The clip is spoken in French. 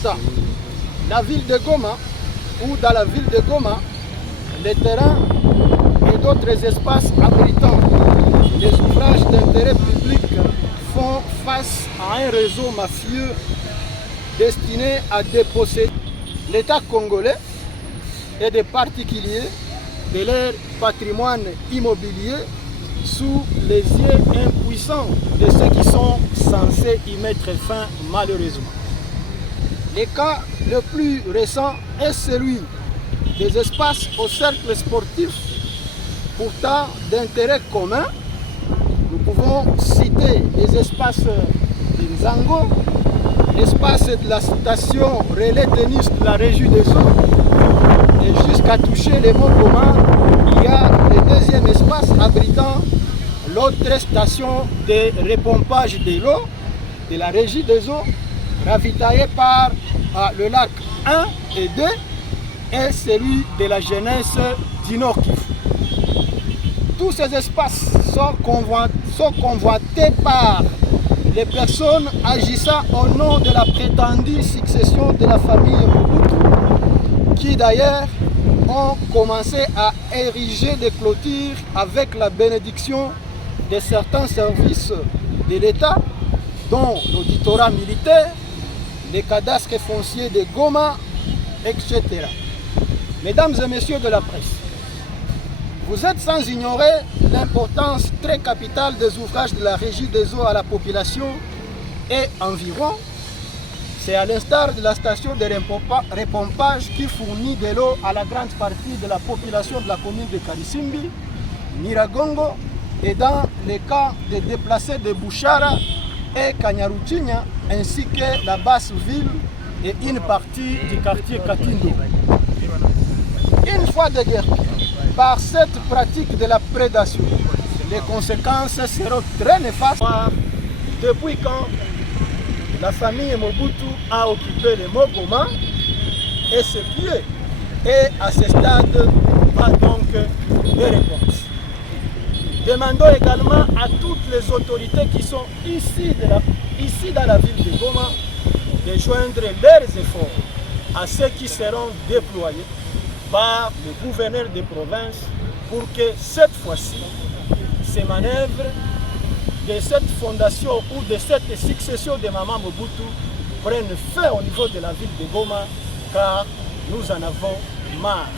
l'État. La ville de Goma, ou dans la ville de Goma, les terrains et d'autres espaces abritant des ouvrages d'intérêt public font face à un réseau mafieux destiné à déposséder l'État congolais et des particuliers de leur patrimoine immobilier sous les yeux impuissants de ceux qui sont censés y mettre fin malheureusement. Le cas le plus récent est celui des espaces au cercle sportif, pourtant d'intérêt commun. Nous pouvons citer les espaces de Nzango, l'espace de la station relais tennis de la régie des eaux, et jusqu'à toucher les mots communs, il y a le deuxième espace abritant l'autre station de repompage de l'eau de la régie des eaux, ravitaillée par le lac 1 et 2 et celui de la jeunesse du Nord Kivu. Tous ces espaces sont convoités par les personnes agissant au nom de la prétendue succession de la famille Mobutu, qui d'ailleurs ont commencé à ériger des clôtures avec la bénédiction de certains services de l'État, dont l'auditorat militaire, les cadastres fonciers de Goma, etc. Mesdames et messieurs de la presse, vous êtes sans ignorer l'importance très capitale des ouvrages de la régie des eaux à la population et environ. C'est à l'instar de la station de repompage qui fournit de l'eau à la grande partie de la population de la commune de Karisimbi, Nyiragongo, et dans les cas des déplacés de Bouchara et Kanyaruchinya, ainsi que la basse ville et une partie du quartier Katindo. Une fois de guerre, par cette pratique de la prédation, les conséquences seront très néfastes. Depuis quand la famille Mobutu a occupé les Mogoma et ce lieu, et à ce stade, pas donc de réponse. Demandons également à toutes les autorités qui sont ici dans la ville de Goma de joindre leurs efforts à ceux qui seront déployés par le gouverneur de province pour que cette fois-ci, ces manœuvres de cette fondation ou de cette succession de Maman Mobutu prennent fin au niveau de la ville de Goma, car nous en avons marre.